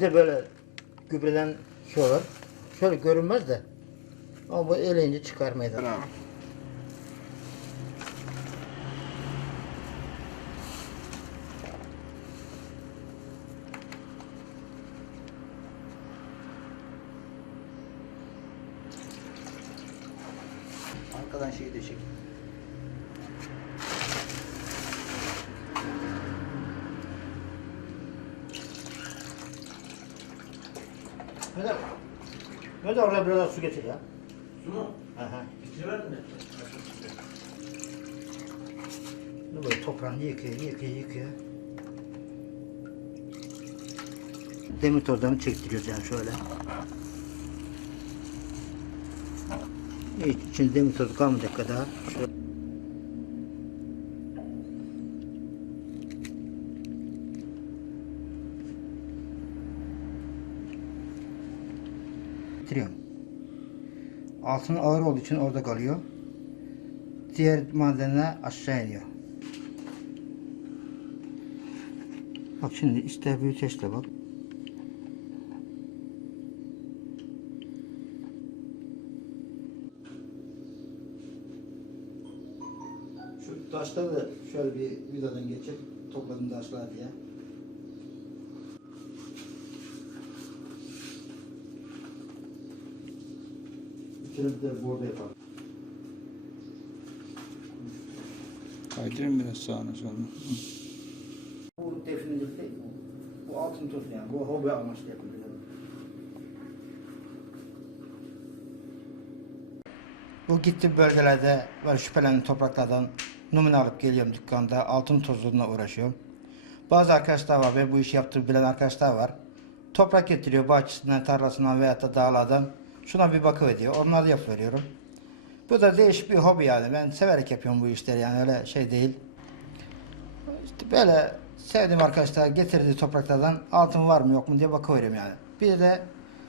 Bir de böyle gübreden şey olur. Şöyle görünmez de. Ama bu eleyince çıkar meydana. Bravo. Arkadan şeyi de çek. Mehmet Mehmet orada biraz daha su getir ya. Su mu? Aha. Bitirmedin mi? Ne böyle toprağını yıkıyor, yıkıyor, yıkıyor. Demir tozlarını çektiriyoruz yani şöyle. Hiç içinde demir tozu kalmayacak kadar. Şöyle. Bitiriyorum. Altın ağır olduğu için orada kalıyor. Diğer madenler aşağı iniyor. Bak şimdi işte büyüteçle bak. Şu taşları da şöyle bir vidadan geçir. Topladım taşlar diye. Bitirip de burada yapalım. Kaydırayım biraz sağına soluna. Bu definitif değil bu. Altın tozu yani. Bu hobi amaçlı yapılıyor. Bu gitti bölgelerde böyle şüphelenen topraklardan numune alıp geliyorum dükkanda. Altın tozuna uğraşıyorum. Bazı arkadaşlar var ve bu işi yaptığını bilen arkadaşlar var. Toprak getiriyor bahçesinden, tarlasından veyahut da dağlardan. Şuna bir bakıveriyor. Onları yapıveriyorum. Bu da değişik bir hobi yani. Ben severek yapıyorum bu işleri yani öyle şey değil. İşte böyle sevdiğim arkadaşlar getirdiği topraklardan altın var mı yok mu diye bakıveriyorum yani. Bir de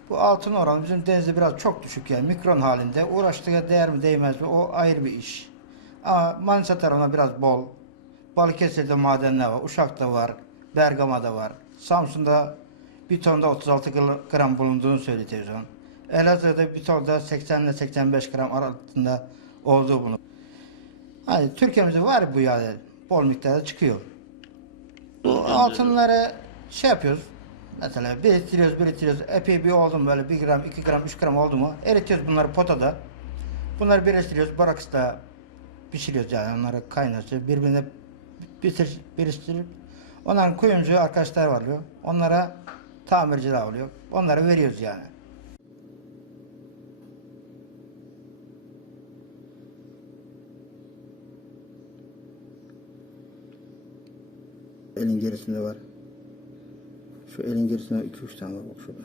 bu altın oranı bizim denizde biraz çok düşük yani mikron halinde. Uğraştığı değer mi değmez mi o ayrı bir iş. Ama Manisa tarafında biraz bol. Balıkesir'de madenler var. Uşak'ta var. Bergama'da var. Samsun'da bir tonda 36 gram bulunduğunu söylüyor televizyon. Elazığ'da bir tonda 80 ile 85 gram arasında olduğu bunu. Hani Türkiye'mizde var bu yani bol miktarda çıkıyor. Bu altınları şey yapıyoruz. Mesela biriktiriyoruz, biriktiriyoruz. Epey bir oldu mu böyle 1 gram, 2 gram, 3 gram oldu mu? Eritiyoruz bunları potada. Bunları birleştiriyoruz. Baraksta pişiriyoruz yani onları kaynatıyoruz. Birbirine bitir, birleştirip onların kuyumcu arkadaşlar var oluyor. Onlara tamirciler oluyor. Onlara veriyoruz yani. Elin gerisinde var. Şu elin gerisinde 2-3 tane var bak şurada.